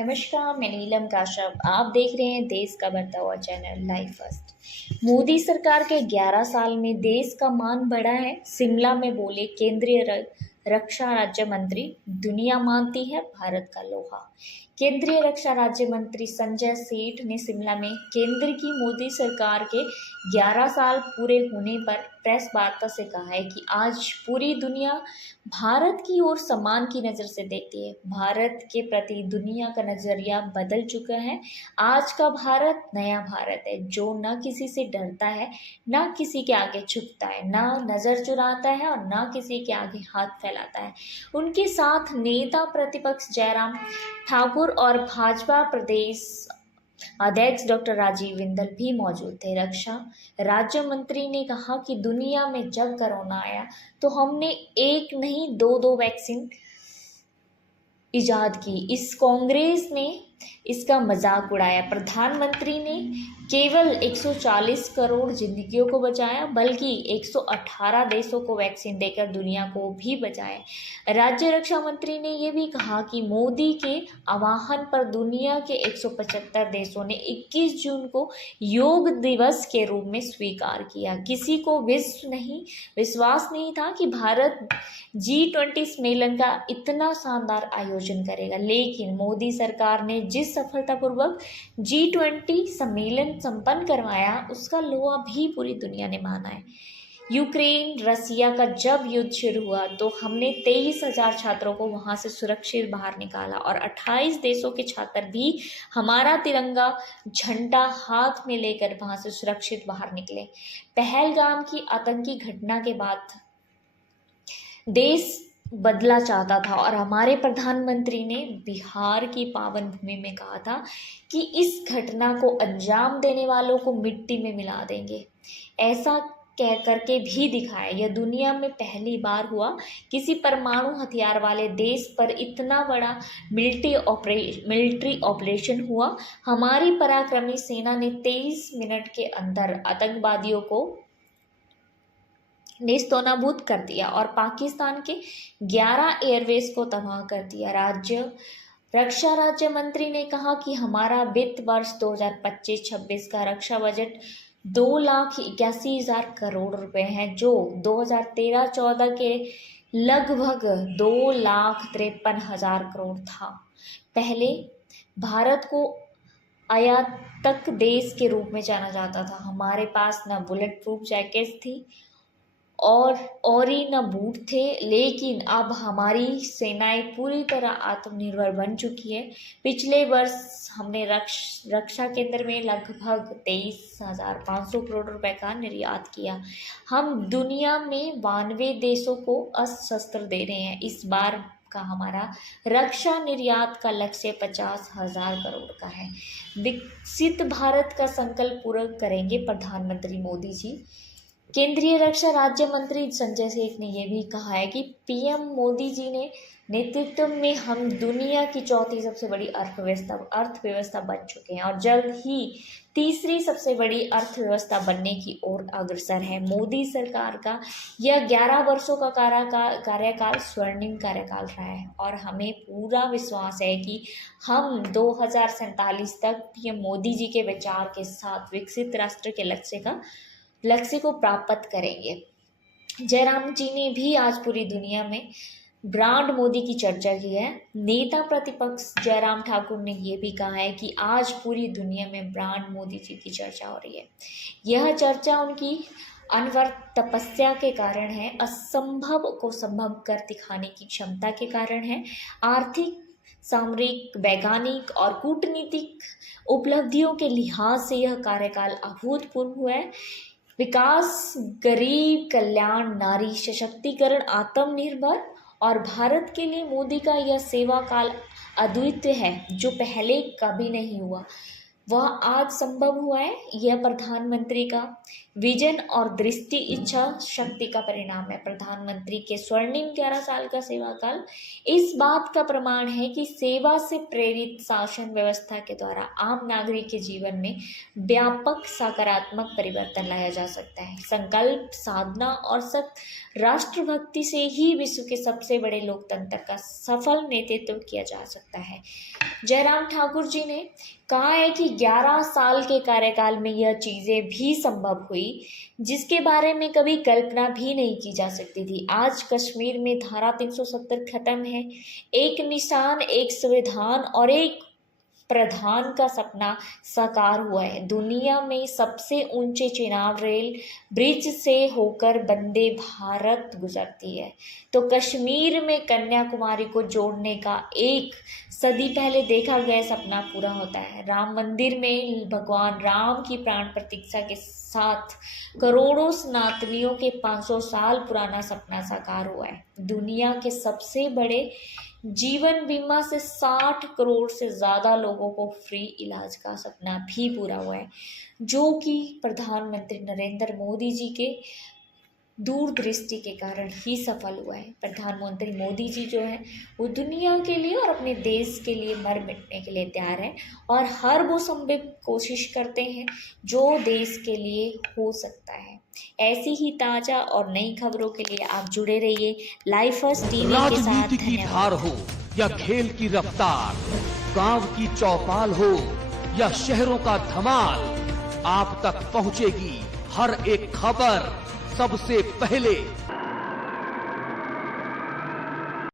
नमस्कार, मैं नीलम काश्यप। आप देख रहे हैं देश का बढ़ता हुआ चैनल लाइव फर्स्ट। मोदी सरकार के 11 साल में देश का मान बढ़ा है। शिमला में बोले केंद्रीय रक्षा राज्य मंत्री, दुनिया मानती है भारत का लोहा। केंद्रीय रक्षा राज्य मंत्री संजय सेठ ने शिमला में केंद्र की मोदी सरकार के 11 साल पूरे होने पर प्रेस वार्ता से कहा है कि आज पूरी दुनिया भारत की ओर सम्मान की नज़र से देखती है। भारत के प्रति दुनिया का नज़रिया बदल चुका है। आज का भारत नया भारत है, जो न किसी से डरता है, न किसी के आगे झुकता है, न नज़र चुराता है और न किसी के आगे हाथ फैलाता है। उनके साथ नेता प्रतिपक्ष जयराम ठाकुर और भाजपा प्रदेश अध्यक्ष डॉक्टर राजीव बिंदल भी मौजूद थे। रक्षा राज्य मंत्री ने कहा कि दुनिया में जब कोरोना आया तो हमने एक नहीं दो वैक्सीन इजाद की। इस कांग्रेस ने इसका मजाक उड़ाया। प्रधानमंत्री ने केवल 140 करोड़ जिंदगियों को बचाया, बल्कि 118 देशों को वैक्सीन देकर दुनिया को भी बचाया। राज्य रक्षा मंत्री ने यह भी कहा कि मोदी के आह्वान पर दुनिया के 175 देशों ने 21 जून को योग दिवस के रूप में स्वीकार किया। किसी को विश्वास नहीं था कि भारत G20 सम्मेलन का इतना शानदार आयोजन करेगा, लेकिन मोदी सरकार ने जिस सफलतापूर्वक G20 सम्मेलन संपन्न करवाया, उसका लोहा भी पूरी दुनिया ने माना है। यूक्रेन रसिया का जब युद्ध शुरू हुआ तो हमने 23,000 छात्रों को वहां से सुरक्षित बाहर निकाला और 28 देशों के छात्र भी हमारा तिरंगा झंडा हाथ में लेकर वहां से सुरक्षित बाहर निकले। पहलगाम की आतंकी घटना के बाद देश बदला चाहता था और हमारे प्रधानमंत्री ने बिहार की पावन भूमि में कहा था कि इस घटना को अंजाम देने वालों को मिट्टी में मिला देंगे। ऐसा कह करके भी दिखाया। यह दुनिया में पहली बार हुआ किसी परमाणु हथियार वाले देश पर इतना बड़ा मिलिट्री ऑपरेशन हुआ। हमारी पराक्रमी सेना ने 23 मिनट के अंदर आतंकवादियों को नेस्तनाबूद कर दिया और पाकिस्तान के 11 एयरवेज को तबाह कर दिया। रक्षा राज्य मंत्री ने कहा कि हमारा वित्त वर्ष 2025-26 का रक्षा बजट 2,81,000 करोड़ रुपए है, जो 2013-14 के लगभग 2,53,000 करोड़ था। पहले भारत को आयातक देश के रूप में जाना जाता था। हमारे पास न बुलेट प्रूफ जैकेट्स थी और ही न बूट थे, लेकिन अब हमारी सेनाएं पूरी तरह आत्मनिर्भर बन चुकी है। पिछले वर्ष हमने रक्षा केंद्र में लगभग 23,500 करोड़ रुपए का निर्यात किया। हम दुनिया में 92 देशों को अस्त्र शस्त्र दे रहे हैं। इस बार का हमारा रक्षा निर्यात का लक्ष्य 50,000 करोड़ का है। विकसित भारत का संकल्प पूरा करेंगे प्रधानमंत्री मोदी जी। केंद्रीय रक्षा राज्य मंत्री संजय सेठ ने यह भी कहा है कि पीएम मोदी जी ने नेतृत्व में हम दुनिया की चौथी सबसे बड़ी अर्थव्यवस्था बन चुके हैं और जल्द ही तीसरी सबसे बड़ी अर्थव्यवस्था बनने की ओर अग्रसर है। मोदी सरकार का यह 11 वर्षों का कार्यकाल स्वर्णिम कार्यकाल रहा है और हमें पूरा विश्वास है कि हम 2047 तक पीएम मोदी जी के विचार के साथ विकसित राष्ट्र के लक्ष्य को प्राप्त करेंगे। जयराम जी ने भी आज पूरी दुनिया में ब्रांड मोदी की चर्चा की है। नेता प्रतिपक्ष जयराम ठाकुर ने यह भी कहा है कि आज पूरी दुनिया में ब्रांड मोदी जी की चर्चा हो रही है। यह चर्चा उनकी अनवरत तपस्या के कारण है, असंभव को संभव कर दिखाने की क्षमता के कारण है। आर्थिक, सामरिक, वैज्ञानिक और कूटनीतिक उपलब्धियों के लिहाज से यह कार्यकाल अभूतपूर्व हुआ है। विकास, गरीब कल्याण, नारी सशक्तिकरण, आत्मनिर्भर और भारत के लिए मोदी का यह सेवा काल अद्वितीय है, जो पहले कभी नहीं हुआ। वह आज संभव हुआ है। यह प्रधानमंत्री का विजन और दृष्टि इच्छा शक्ति का परिणाम है। प्रधानमंत्री के स्वर्णिम 11 साल का सेवा काल इस बात का प्रमाण है कि सेवा से प्रेरित शासन व्यवस्था के द्वारा आम नागरिक के जीवन में व्यापक सकारात्मक परिवर्तन लाया जा सकता है। संकल्प, साधना और सख्त राष्ट्रभक्ति से ही विश्व के सबसे बड़े लोकतंत्र का सफल नेतृत्व किया जा सकता है। जयराम ठाकुर जी ने कहा है कि 11 साल के कार्यकाल में यह चीज़ें भी संभव हुई जिसके बारे में कभी कल्पना भी नहीं की जा सकती थी। आज कश्मीर में धारा 370 खत्म है। एक निशान, एक संविधान और एक प्रधान का सपना साकार हुआ है। दुनिया में सबसे ऊंचे चिनाब रेल ब्रिज से होकर वंदे भारत गुजरती है, तो कश्मीर में कन्याकुमारी को जोड़ने का एक सदी पहले देखा गया सपना पूरा होता है। राम मंदिर में भगवान राम की प्राण प्रतीक्षा के साथ करोड़ों सनातनियों के 500 साल पुराना सपना साकार हुआ है। दुनिया के सबसे बड़े जीवन बीमा से 60 करोड़ से ज़्यादा लोगों को फ्री इलाज का सपना भी पूरा हुआ है, जो कि प्रधानमंत्री नरेंद्र मोदी जी के दूरदृष्टि के कारण ही सफल हुआ है। प्रधानमंत्री मोदी जी जो है वो दुनिया के लिए और अपने देश के लिए मर मिटने के लिए तैयार हैं और हर वो संभव कोशिश करते हैं जो देश के लिए हो सकता है। ऐसी ही ताज़ा और नई खबरों के लिए आप जुड़े रहिए लाइव फर्स्ट टीवी के साथ। राजनीति की धार हो या खेल की रफ्तार, गांव की चौपाल हो या शहरों का धमाल, आप तक पहुंचेगी हर एक खबर सबसे पहले।